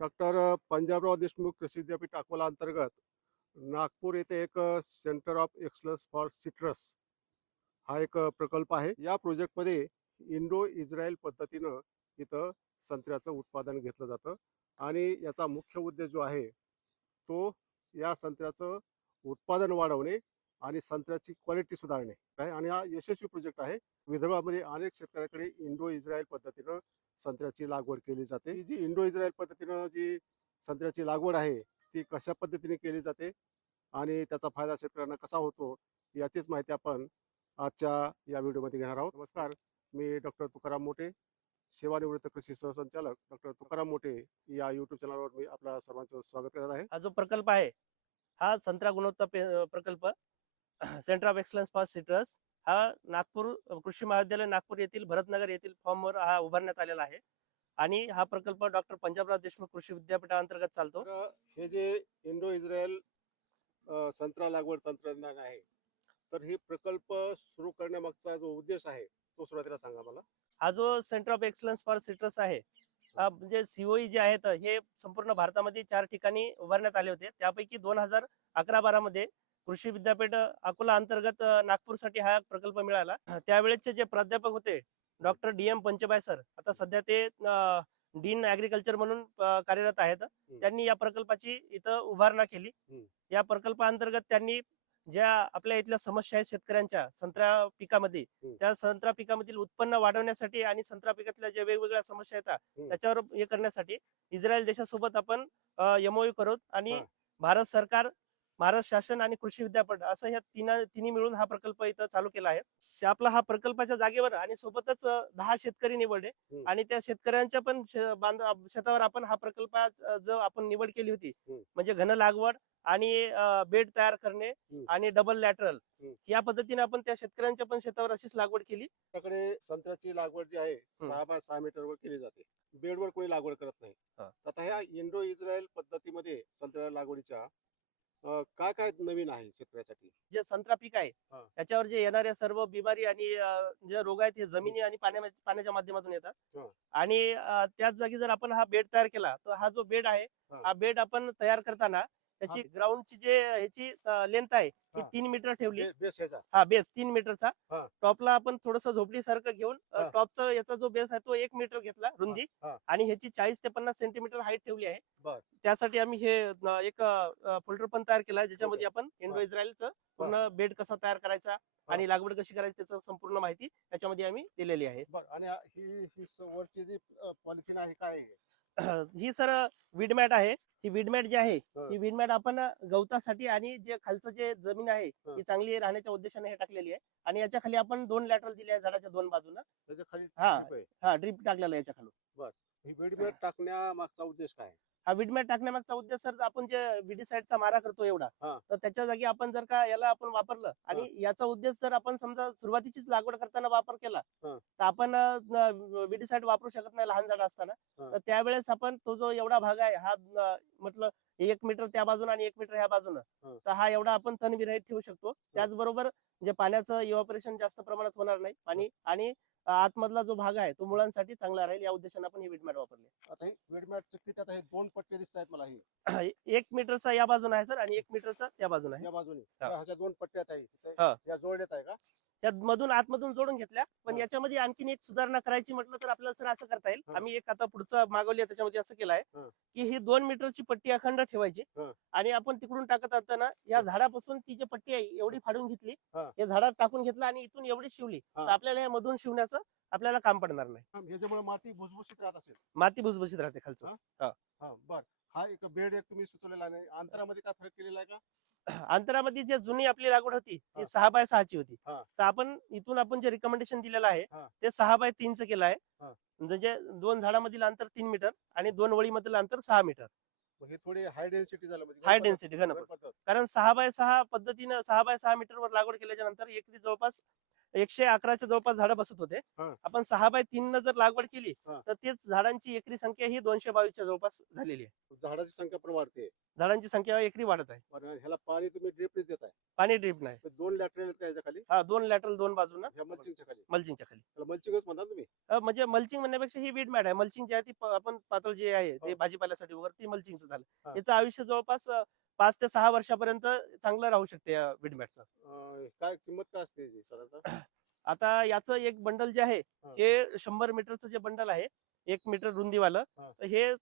Doctor Panjabrao Deshmukh कृषी विद्यापीठ अकोला अंतर्गत नागपूर येथे एक centre of excellence for citrus हा एक प्रकल्प आहे. या प्रोजेक्टमध्ये इंडो इस्रायल पद्धतीनं इथं संत्र्याचं उत्पादन घेतलं जातं आणि याचा मुख्य उद्देश जो आहे तो या संत्र्याचं उत्पादन वाढवणे आणि संत्र्याची क्वालिटी सुधारणे आहे आणि हा यशस्वी प्रोजेक्ट आहे. विदर्भामध्ये अनेक शेतकऱ्याकडे इंडो इस्रायल पद्धतीनं संत्र्याची लागवड केली जाते. ही जी इंडो इस्रायल पद्धतीनं जी संत्र्याची लागवड आहे ती कशा पद्धतीने केली जाते आणि त्याचा फायदा शेतकऱ्यांना कसा होतो याचीच माहिती आपण आजच्या या व्हिडिओमध्ये घेणार आहोत. नमस्कार, मी डॉक्टर तुकाराम मोठे, सेवानिवृत्त कृषी सहसंचालक डॉक्टर तुकाराम मोठे या यूट्यूब चॅनलवर मी आपल्या सर्वांचं स्वागत करत आहे. हा जो प्रकल्प आहे हा संत्रा गुणवत्ता प्रकल्प centre of excellence for citrus हा नागपूर कृषी महाविद्यालय नागपूर येथील भरतनगर येथील फॉर्मवर हा उभारण्यात आलेला आहे आणि हा प्रकल्प डॉक्टर पंजाबराव देशमुख कृषी विद्यापीठाअंतर्गत चालतो. तर हे जे इंडो इस्रायल संत्रा लागवड तंत्रज्ञान आहे, तर हे प्रकल्प सुरू करण्यामागचा जो उद्देश आहे तो सुरुवातीला सांगा मला. हा जो centre of excellence for citrus आहे हा म्हणजे सीओई जे आहेत हे संपूर्ण भारतामध्ये 4 ठिकाणी उभारण्यात आले होते. त्यापैकी 2011-12 मध्ये कृषी विद्यापीठ अकोला अंतर्गत नागपूरसाठी हा प्रकल्प मिळाला. त्यावेळेचे जे प्राध्यापक होते डॉक्टर DM पंचबाय सर, आता सध्या ते डीन ऍग्रिकल्चर म्हणून कार्यरत आहेत. त्यांनी या प्रकल्पाची इथं उभारणा केली. या प्रकल्पाअंतर्गत त्यांनी ज्या आपल्या इथल्या समस्या आहेत शेतकऱ्यांच्या संत्रा पिकामध्ये, त्या संत्रा पिकामधील उत्पन्न वाढवण्यासाठी आणि संत्रा पिकातल्या ज्या वेगवेगळ्या समस्या येतात त्याच्यावर हे करण्यासाठी इस्रायल देशासोबत आपण MOU करू आणि भारत सरकार, महाराष्ट्र शासन आणि कृषी विद्यापीठ असं ह्या तिन्ही मिळून हा प्रकल्प इथं चालू केला आहे. आपला हा प्रकल्पाच्या जागेवर आणि सोबतच 10 शेतकरी निवडले आणि त्या शेतकऱ्यांच्या पण शेतावर आपण हा प्रकल्प जो आपण निवड केली होती म्हणजे घन लागवड आणि बेड तयार करणे आणि डबल लॅटरल या पद्धतीने आपण त्या शेतकऱ्यांच्या पण शेतावर अशीच लागवड केली. आपल्याकडे संत्र्याची लागवड जी आहे 6 बाय 6 मीटरवर केली जाते. बेडवर कोणी लागवड करत नाही. आता ह्या इंडो इस्रायल पद्धतीमध्ये संत्रा लागवडीच्या काय काय नवीन आहे शेतकऱ्यासाठी? जे संत्रा पीक आहे त्याच्यावर जे येणाऱ्या सर्व बिमारी आणि जे रोग आहेत हे जमिनी आणि पाण्याच्या माध्यमातून येतात आणि त्याच जागी जर आपण हा बेड तयार केला तर हा जो बेड आहे हा बेड आपण तयार करताना त्याची ग्राउंडची जे ह्याची लेंथ आहे ही 3 मीटर ठेवली. हा बेस 3 मीटरचा. टॉपला आपण थोडस झोपडी सारखं घेऊन टॉपचा याचा जो बेस आहे तो 1 मीटर घेतला रुंदी आणि ह्याची 40 ते 50 सेंटीमीटर हाईट ठेवली आहे. त्यासाठी आम्ही हे एक फोल्डर पण तयार केला आहे ज्याच्यामध्ये आपण इंडो इस्रायलचं पूर्ण बेड कसा तयार करायचा आणि लागवड कशी करायची त्याचं संपूर्ण माहिती त्याच्यामध्ये आम्ही दिलेली आहे. आणि ही वरची जी पॉलिथिन आहे काय आहे? ही सर वीडमॅट आहे. ही वीडमॅट जी आहे ही वीडमॅट आपण गवतासाठी आणि जे खालचं जे जमीन आहे ही चांगली राहण्याच्या उद्देशाने हे टाकलेली आहे आणि याच्या खाली आपण 2 लॅटरल दिले आहे झाडाच्या 2 बाजूला. त्याच्या खाली हा ड्रिप टाकलेला आहे याच्या खालून. बर, ही वीडमॅट टाकण्यामागचा उद्देश काय? हा वीडमॅट टाकण्यामागचा उद्देश सर आपण जे विडीसाइडचा मारा करतो एवढा तर त्याच्या जागी आपण जर का याला आपण वापरलं आणि याचा उद्देश जर आपण समजा सुरुवातीचीच लागवड करताना वापर केला तर आपण विडीसाइड वापरू शकत नाही लहान झाड असताना. तर त्यावेळेस आपण तो जो एवढा भाग आहे हा म्हटलं 1 मीटर त्या बाजून आणि 1 मीटर ह्या बाजूनं तर हा एवढा आपण तण विरहित ठेवू शकतो. त्याचबरोबर जे पाण्याचं इव्हॅपोरेशन जास्त प्रमाणात होणार नाही पाणी आणि आतमधला जो भाग आहे तो मुळांसाठी चांगला राहील या उद्देशाने आपण ही वीडमॅट वापरली. आता ही वीडमॅटचे किती आता हे 2 पट्टे दिसत आहेत मला. ही 1 मीटरचा या बाजून आहे सर आणि 1 मीटरचा त्या बाजून आहे. या बाजूने ह्याच्या 2 पट्ट्यात आहे हा. या जोडण्यात आहे का? त्या मधून आतमधून जोडून घेतल्या पण याच्यामध्ये आणखीन एक सुधारणा करायची म्हटलं तर आपल्याला सर असं करता येईल. आम्ही एक आता पुढचं मागवली त्याच्यामध्ये असं केलंय की ही 2 मीटरची पट्टी अखंड ठेवायची आणि आपण तिकडून टाकत असताना या झाडापासून ती जी पट्टी आहे एवढी फाडून घेतली या झाडात टाकून घेतला आणि इथून एवढी शिवली तर आपल्याला या मधून शिवण्याचं आपल्याला काम पडणार नाही. याच्यामुळे माती भुसभुशीत राहत असेल. माती भुसभुशीत राहते खालचं. बर, हा एक बेड एक तुम्ही सुचवलेला नाही. अंतरामध्ये काय फरक केलेला आहे का? अंतरामध्ये जे जुनी आपली लागवड होती ती 6 बाय 6 ची होती तर आपण इथून आपण जे रिकमेंडेशन दिलेलं आहे ते 6 बाय 3 चं केलं आहे. म्हणजे 2 झाडामधील अंतर 3 मीटर आणि 2 वळीमधील अंतर 6 मीटर. हे थोडी हाय डेन्सिटी झालं म्हणजे हाय डेन्सिटी घनपट. कारण 6 बाय 6 पद्धतीनं 6 बाय 6 मीटरवर लागवड केल्याच्या नंतर एकरी जवळपास 111च्या जवळपास झाडं बसत होते. हा. आपण 6x3 जर लागवड केली हा. तर तेच झाडांची एकरी संख्या ही 222च्या जवळपास झालेली आहे. झाडाची संख्या पण वाढते. झाडांची संख्या एकरी वाढत आहे. पण ह्याला पाणी तुम्ही ड्रिपनेच देताय. पाणी ड्रीप नाही. तर 2 लॅटरल त्याच्या खाली, हा 2 लॅटरल 2 बाजूनं ह्या मल्चिंगच्या खाली. मल्चिंगच्या खाली. त्याला मल्चिंगच म्हणता तुम्ही. म्हणजे मल्चिंग म्हणण्यापेक्षा ही वीड मॅट आहे. मल्चिंग जी आहे ती आपण पातळ जे आहे हो. ते भाजीपाल्यासाठी वगैरे ती मल्चिंगचं झालं. हा. याचं आयुष्य जवळपास 5 ते 6 वर्षापर्यंत चांगलं राहू शकते या वीड मॅटचं. काय किंमत काय असते याची साधारणतः? आता याचं एक बंडल जे आहे हा. हे 100 मीटरचं जे बंडल आहे 1 मीटर रुंदीवालं, हा. तर हे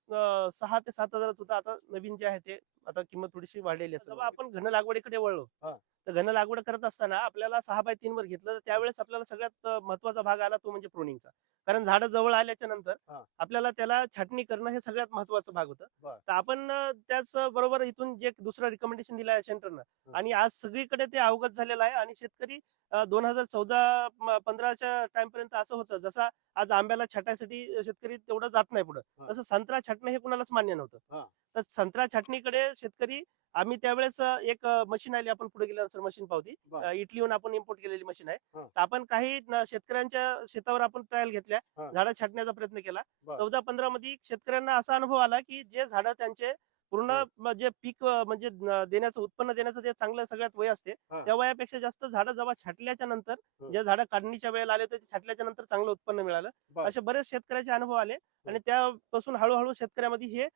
6 ते 7,000 होतं. आता नवीन जे आहे ते आता किंमत थोडीशी वाढलेली असते. जेव्हा आपण घन लागवडीकडे वळलो हा. तर घन लागवड करत असताना आपल्याला 6x3 वर घेतलं तर त्यावेळेस आपल्याला सगळ्यात महत्वाचा भाग आला तो म्हणजे प्रुनिंगचा. कारण झाडं जवळ आल्याच्या नंतर हा. आपल्याला त्याला छाटणी करणं हे सगळ्यात महत्वाचा भाग होतं. बर. तर आपण त्याच बरोबर इथून जे दुसरं रिकमेंडेशन दिलं आहे सेंटरनं, आणि आज सगळीकडे ते अवगत झालेलं आहे. आणि शेतकरी 2014-15च्या टाइम पर्यंत असं होतं, जसा आज आंब्याला छाटायसाठी शेतकरी तेवढं जात नाही पुढे, हा. तसं संत्रा छाटणं हे कुणालाच मान्य हा. नव्हतं. तर संत्रा छाटणीकडे शेतकरी आम्ही त्यावेळेस एक मशीन आली, आपण पुढे गेल्यावर सर मशीन पावती, बर. इटलीहून आपण इम्पोर्ट केलेली मशीन आहे. हा. तर आपण काही शेतकऱ्यांच्या शेतावर आपण ट्रायल घेतल्या, हा. झाडं छाटण्याचा प्रयत्न केला. बर. 14-15 मध्ये शेतकऱ्यांना असा अनुभव आला की जे झाडं त्यांचे पूर्ण जे पीक म्हणजे देण्याचं उत्पन्न देण्याचं जे चांगलं सगळ्यात वय असते हा. त्या वयापेक्षा जास्त झाडं जेव्हा छाटल्याच्या नंतर, हं. जे झाडं काढणीच्या वेळेला आले होते ते छाटल्याच्या नंतर चांगलं उत्पन्न मिळालं. बर. असे बरेच शेतकऱ्याचे अनुभव आले आणि त्यापासून हळूहळू शेतकऱ्यामध्ये हे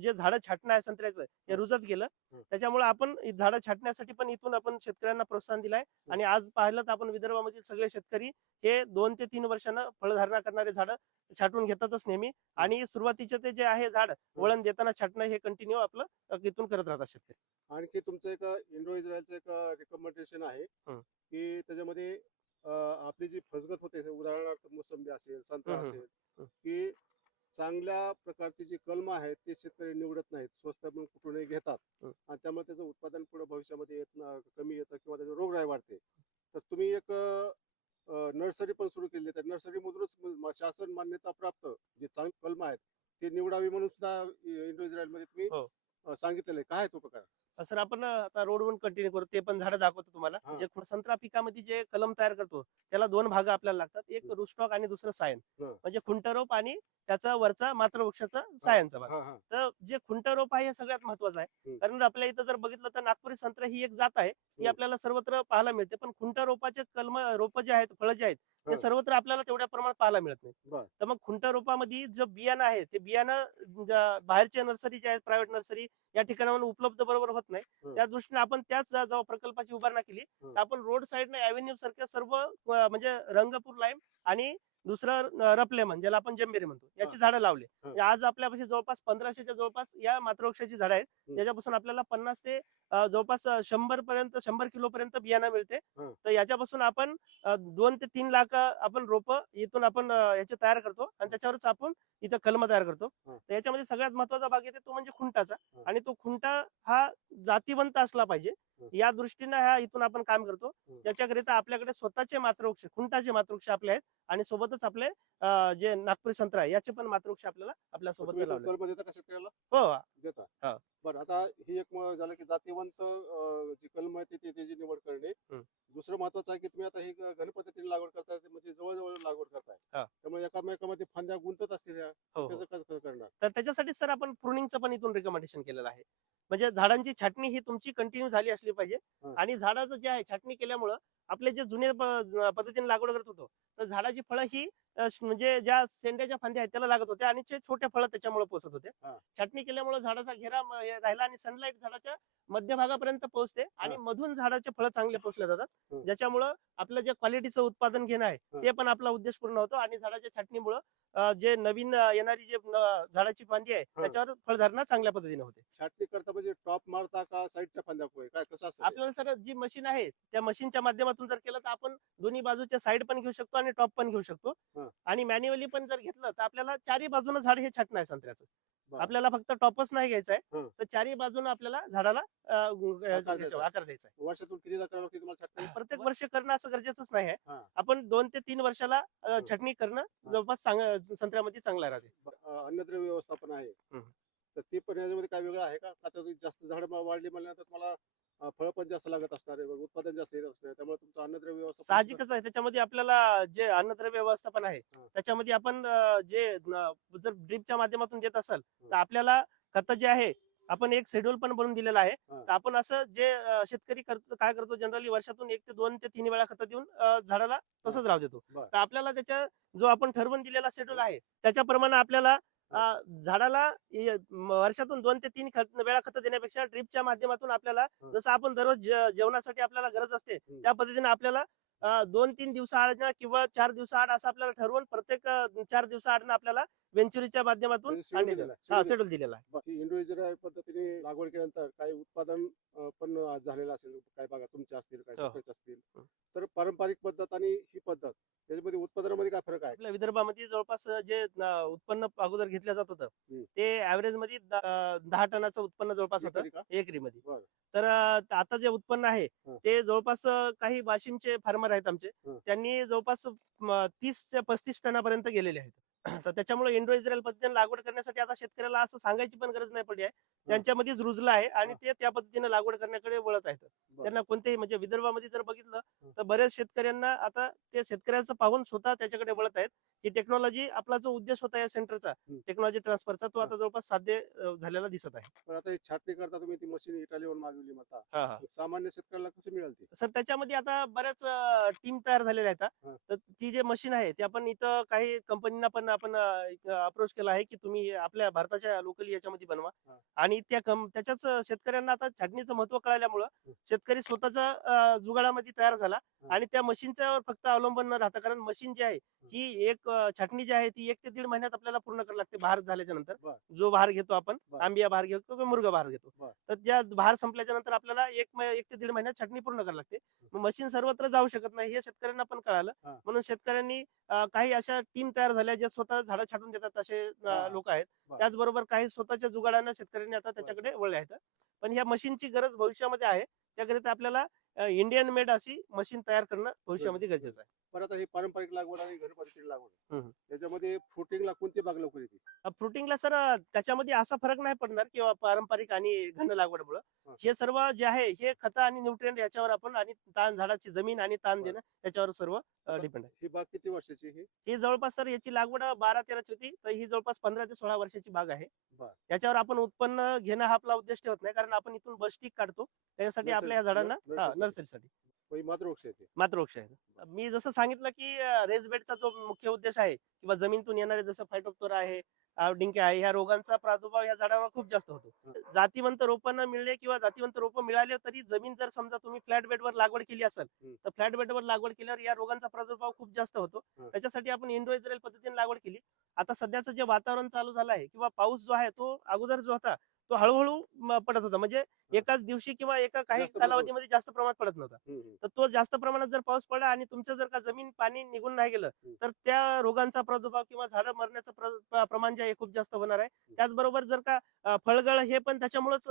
जे झाडं छाटणं आहे संत्र्याचं हे रुजत गेलं. त्याच्यामुळे आपण झाडं छाटण्यासाठी पण इथून आपण शेतकऱ्यांना प्रोत्साहन दिलाय. आणि आज पाहिलं तर आपण विदर्भामधील सगळे शेतकरी हे 2 ते 3 वर्षानं फळधारणा करणारे झाडं छाटून घेतातच नेहमी. आणि सुरुवातीचे ते जे आहे झाड वळण देताना छाटणं हे कंटिन्यू आपलं इथून करत राहतात शेतकरी. आणखी तुमचं एक इंडो इस्रायलचं एक रिकमेंडेशन आहे की त्याच्यामध्ये आपली जी फसगत होते, उदाहरणार्थ मोसंबी असेल, संत्रा असेल, की चांगल्या प्रकारची जी कलम आहेत ते शेतकरी निवडत नाहीत, स्वस्त म्हणून कुठूनही घेतात. आणि त्यामुळे त्याचं उत्पादन पुढे भविष्यामध्ये कमी येतं किंवा त्याचं रोगराई वाढते. तर तुम्ही एक नर्सरी पण सुरू केली, त्या नर्सरी मधूनच शासन मान्यता प्राप्त जे चांगली कलम आहेत ते निवडावी म्हणून सुद्धा इंडो इस्रायल मध्ये तुम्ही सांगितलेलं आहे. काय आहे तो प्रकार? सर आपण आता रोडवरून कंटिन्यू करू, ते पण झाडं दाखवतो तुम्हाला. हा. जे संत्रा पिकामध्ये जे कलम तयार करतो त्याला 2 भाग आपल्याला लागतात, एक रुस्टॉक आणि दुसरं सायन. म्हणजे खुंटरोप आणि त्याचा वरचा मात्र वृक्षाचा सायनचा भाग. तर जे खुंटरोप आहे हे सगळ्यात महत्वाचं आहे. कारण आपल्या इथं जर बघितलं तर नागपुरी संत्रा ही एक जात आहे, ती आपल्याला सर्वत्र पाहायला मिळते. पण खुंटरोपाचे रोप जे आहेत, फळं जे आहेत ते सर्वत्र आपल्याला तेवढ्या प्रमाणात पाहायला मिळत नाही. तर मग खुंटरोपामध्ये जे बियाणं आहे ते बियाणं बाहेरच्या नर्सरी जे आहेत, प्रायव्हेट नर्सरी या ठिकाणावर उपलब्ध बरोबर होत नाही. त्या दृष्टीने आपण त्याच जेव्हा प्रकल्पाची उभारणा केली तर आपण रोड साईडने अव्हेन्यू सारख्या सर्व म्हणजे रंगपूर लाईम आणि दुसरं रपलेमन, ज्याला आपण जंबेरी म्हणतो, याची झाडं लावले. आज आपल्यापाशी जवळपास 1500च्या जवळपास या मात्रवृक्षाची झाडं आहेत, ज्याच्यापासून आपल्याला 50 ते जवळपास 100 किलो पर्यंत बियाणं मिळते. तर याच्यापासून आपण 2 ते 3 लाख आपण रोप इथून आपण याचे तयार करतो आणि त्याच्यावरच आपण इथं कलम तयार करतो. तर याच्यामध्ये सगळ्यात महत्वाचा भाग येते तो म्हणजे खुंटाचा. आणि तो खुंटा हा जातीवंत असला पाहिजे या दृष्टीने हा इथून आपण काम करतो. ज्याच्याकरिता आपल्याकडे स्वतःचे मात्रवृक्ष, खुंटाचे मात्रवृक्ष आपले आहेत आणि सोबतच आपले जे नागपुरी संत्रा आहे याचे पण मात्रवृक्ष आपल्याला आपल्या सोबत लावले. हो देता. बरं, आता ही एक झालं की जातीवंत जी कलम आहे त्याची निवड करणे. दुसरं महत्वाचं आहे की तुम्ही आता ही घन पद्धतीने लागवड करताय, म्हणजे जवळ लागवड करताय, त्यामुळे एकामेकामध्ये फांद्या गुंतत असतील, त्याचं कसं करणार? तर त्याच्यासाठी सर आपण प्रुनिंगचं पण इथून रिकमेंडेशन केलेलं आहे. म्हणजे झाडांची छाटणी ही तुमची कंटिन्यू झाली असली पाहिजे. आणि झाडाचं जे आहे छाटणी केल्यामुळं आपले जे जुने पद्धतीने लागवड करत होतो तर झाडाची फळं ही म्हणजे ज्या शेंड्याच्या फांद्या आहेत त्याला लागत होत्या आणि छोटे फळं त्याच्यामुळे पोचत होते. छाटणी केल्यामुळे झाडाचा घेरा राहिला आणि सनलाईट झाडाच्या मध्यभागापर्यंत पोहोचते आणि मधून झाडाचे फळं चांगले पोचले जातात, ज्याच्यामुळं आपलं जे क्वालिटीचं उत्पादन घेणं आहे ते पण आपला उद्देश पूर्ण होतो. आणि झाडाच्या छाटणीमुळं जे नवीन येणारी जे झाडाची फांदी आहे त्याच्यावर फळधारणा चांगल्या पद्धतीने होते. छाटणी करता म्हणजे टॉप मारता का साईडच्या फांद्या, काय कसं असतं? आपल्याला सर जी मशीन आहे त्या मशीनच्या माध्यमातून जर केलं तर आपण दोन्ही बाजूच्या साईड पण घेऊ शकतो आणि टॉप पण घेऊ शकतो. आणि मॅन्युअली पण जर घेतलं तर आपल्याला चारही बाजूने झाड हे छाटणं आहे संत्र्याचं. आपल्याला फक्त टॉपच नाही घ्यायचा आहे, तर चारही बाजूने आपल्याला झाडाला आकार द्यायचा आहे. वर्षातून किती करावं लागते तुम्हाला छाटणी? प्रत्येक वर्ष करणं असं गरजेचंच नाही आहे. आपण 2 ते 3 वर्षाला छाटणी करणं जवळपास संत्र्यामध्ये चांगलं राहते. अन्नद्रव्य व्यवस्थापन आहे तर ते पण याच्यामध्ये काय वेगळं आहे का? आता जास्त झाड वाढली म्हणल्यानंतर तुम्हाला फळं पण जास्त लागत असणार आहे, मग उत्पादन जास्त येत असणार आहे. त्यामुळे तुमचं अन्नद्रव्य व्यवस्थापन साहजिकच आहे. त्याच्यामध्ये आपल्याला जे अन्नद्रव्य व्यवस्थापन आहे हा. त्याच्यामध्ये आपण जर ड्रिपच्या माध्यमातून देत असाल तर हं. आपल्याला खत जे आहे आपण एक शेड्यूल पण बनवून दिलेला आहे. हा. तर आपण असं जे शेतकरी काय करतो जनरली वर्षातून 1 ते 2 ते 3 वेळा खत देऊन झाडाला तसंच राहू देतो. बर. तर आपल्याला त्याच्या जो आपण ठरवून दिलेला शेड्यूल आहे त्याच्याप्रमाणे आपल्याला झाडाला वर्षातून 2 ते 3 वेळा खत देण्यापेक्षा ड्रिपच्या माध्यमातून आपल्याला हं. जसं आपण दररोज जेवणासाठी आपल्याला गरज असते त्या पद्धतीने आपल्याला 2-3 दिवसाआड किंवा 4 दिवसाआड असं आपल्याला ठरवून प्रत्येक 4 दिवसाआडनं आपल्याला वेंचुरीच्या माध्यमातून म्हणजे schedule आणले दिलेलं आहे. हा schedule शेड्यूल दिलेला आहे. बाकी इंडिव्हिज्युअल पद्धतीने लागवड केल्यानंतर काही उत्पादन पण झालेलं असेल, काही भागात तुमचे असतील, काही हो. शेतकऱ्याचे असतील. हं. तर पारंपरिक पद्धत आणि ही पद्धत त्याच्यामध्ये उत्पादनामध्ये काय फरक आहे? आपल्या विदर्भामध्ये जवळपास जे उत्पन्न अगोदर घेतलं जात होतं हं. ते ऍव्हरेज मध्ये 10 टनाचं उत्पन्न जवळपास होतं एकरी का? एकरीमध्ये. बरं. तर आता जे उत्पन्न आहे हं. ते जवळपास काही वाशिमचे फार्मर आहेत आमचे हं. त्यांनी जवळपास 30 ते 35 टनापर्यंत गेलेले आहेत. तर त्याच्यामुळे इंडो इस्रायल पद्धतीने लागवड करण्यासाठी आता शेतकऱ्याला असं सांगायची पण गरज नाही पडली आहे. त्यांच्यामध्येच रुजलं आहे आणि हं. ते त्या पद्धतीने लागवड करण्याकडे वळत आहेत. बरं. त्यांना कोणतेही म्हणजे विदर्भामध्ये जर बघितलं हं. तर बऱ्याच शेतकऱ्यांना आता ते शेतकऱ्यांचं पाहून स्वतः त्याच्याकडे वळत आहेत की टेक्नॉलॉजी आपला जो उद्देश होता या सेंटरचा हं. टेक्नॉलॉजी ट्रान्सफरचा तो हं. आता जवळपास साध्य झालेला दिसत आहे. पण आता ही छाटणी करता तुम्ही ती मशीन इटालीहून मागवली म्हणता. हा हा मग सामान्य शेतकऱ्याला कशी मिळेल ती? सर त्याच्यामध्ये आता बऱ्याच टीम तयार झालेल्या आहेत. हं. तर ती जे मशीन आहे ते आपण इथं काही कंपनीना पण आपण अप्रोच केला आहे की तुम्ही आपल्या भारताच्या लोकली याच्यामध्ये बनवा. हं. आणि त्याच्याच शेतकऱ्यांना आता छाटणीचं महत्व कळाल्यामुळं हं. शेतकरी स्वतःच्या जुगाडामध्ये तयार झाला हं. आणि त्या मशीनच्या फक्त अवलंबन न राहता कारण मशीन जी आहे ही एक छाटणी जी आहे ती 1 ते 1.5 महिन्यात आपल्याला पूर्ण करावी लागते बहार झाल्याच्या नंतर. बर. जो बहार घेतो आपण बर. आंबिया बहार घेतो किंवा मुर्गा बहार घेतो. बर. तर ज्या बहार संपल्याच्या नंतर आपल्याला 1 ते 1.5 महिन्यात छाटणी पूर्ण करावी लागते. मग मशीन सर्वत्र जाऊ शकत नाही हे शेतकऱ्यांना पण कळालं. हा. म्हणून शेतकऱ्यांनी काही अशा टीम तयार झाल्या ज्या स्वतः झाडं छाटून देतात असे हा. लोक आहेत. बर. त्याचबरोबर काही स्वतःच्या जुगाडानं शेतकऱ्यांनी आता त्याच्याकडे वळले आहेत. पण ह्या मशीनची गरज भविष्यामध्ये आहे. त्याकरिता आपल्याला इंडियन मेड अशी मशीन तयार करणं भविष्यामध्ये गरजेचं आहे. पण आता ही पारंपरिक लागवड आणि घरी पद्धतीने लागवड हम्म. त्याच्यामध्ये फ्रुटिंगला कोणती बाग लवकर येते? फ्रुटिंगला सर त्याच्यामध्ये असा फरक नाही पडणार किंवा पारंपरिक आणि घन लागवडमुळे हा. हे सर्व जे आहे हे खत आणि न्यूट्रिएंट याच्यावर आपण आणि ताण झाडाची जमीन आणि ताण बर. देणं याच्यावर सर्व आता डिपेंड आहे. ही बाग किती वर्षाची ही? ही जवळपास सर याची लागवड 12-13 होती तर ही जवळपास 15 ते 16 वर्षाची बाग आहे. बर. याच्यावर आपण उत्पन्न घेणं हा आपला उद्देश ठेवत नाही कारण आपण इथून बस्टिक काढतो त्याच्यासाठी नर्सरी- आपल्या या झाडांना नर्सरीसाठी. नर्सरीसाठी मग ही मात्र वृक्ष येते. मात्र वृक्ष आहे. मी जसं सांगितलं की रेस बेडचा जो मुख्य उद्देश आहे किंवा जमिनीतून येणारे जसं फायटोप्तोरा आहे डिंक्या आहे ह्या रोगांचा प्रादुर्भाव या झाडावर खूप जास्त होतो. जातीवंत रोपं न मिळणे किंवा जातीवंत रोपं मिळाले तरी जमीन जर समजा तुम्ही फ्लॅट बेडवर लागवड केली असेल हम्म. तर फ्लॅट बेडवर लागवड केल्यावर या रोगांचा प्रादुर्भाव खूप जास्त होतो. हं. त्याच्यासाठी आपण इंडो इस्रायल पद्धतीने लागवड केली. आता सध्याचं जे वातावरण चालू झालं आहे किंवा पाऊस जो आहे तो अगोदर जो होता तो हळूहळू पडत होता म्हणजे एकाच दिवशी किंवा एका काही जास्त कालावधीमध्ये जास्त प्रमाणात पडत नव्हता. हम्म. तर तो जास्त प्रमाणात जर पाऊस पडला आणि तुमचं जर का जमीन पाणी निघून नाही गेलं तर त्या रोगांचा प्रादुर्भाव किंवा झाडं मरण्याचं प्रमाण जे आहे खूप जास्त होणार आहे. त्याचबरोबर जर का फळगळ हे पण त्याच्यामुळेच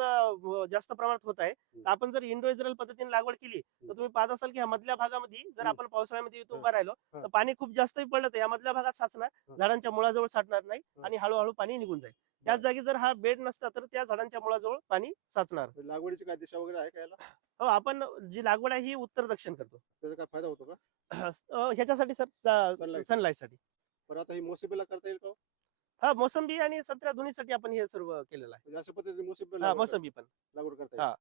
जास्त प्रमाणात होत आहे. तर आपण जर इंडो इस्रायल पद्धतीने लागवड केली तर तुम्ही पाहत असाल की ह्या मधल्या भागामध्ये जर आपण पावसाळ्यामध्ये इथं उभा राहिलो तर पाणी खूप जास्तही पडलं तर या मधल्या भागात साचणार झाडांच्या मुळाजवळ साठणार नाही आणि हळूहळू पाणी निघून जाईल. त्याच जागी जर हा बेड नसता तर त्या झाडांच्या मुळाजवळ पाणी साचणार. लागवडीची काय दिशा वगैरे आहे का याला? हो आपण जी लागवड आहे ही उत्तर दक्षिण करतो. त्याचा काय फायदा होतो का? ह्याच्यासाठी सर Sunlight. सनलाईट साठी. पण आता ही मोसंबीला करता येईल का हो? हा मोसंबी आणि संत्रा दोन्हीसाठी आपण हे सर्व केलेलं आहे. म्हणजे अशा पद्धतीने हा मोसंबी पण लागवड करता हा. येईल.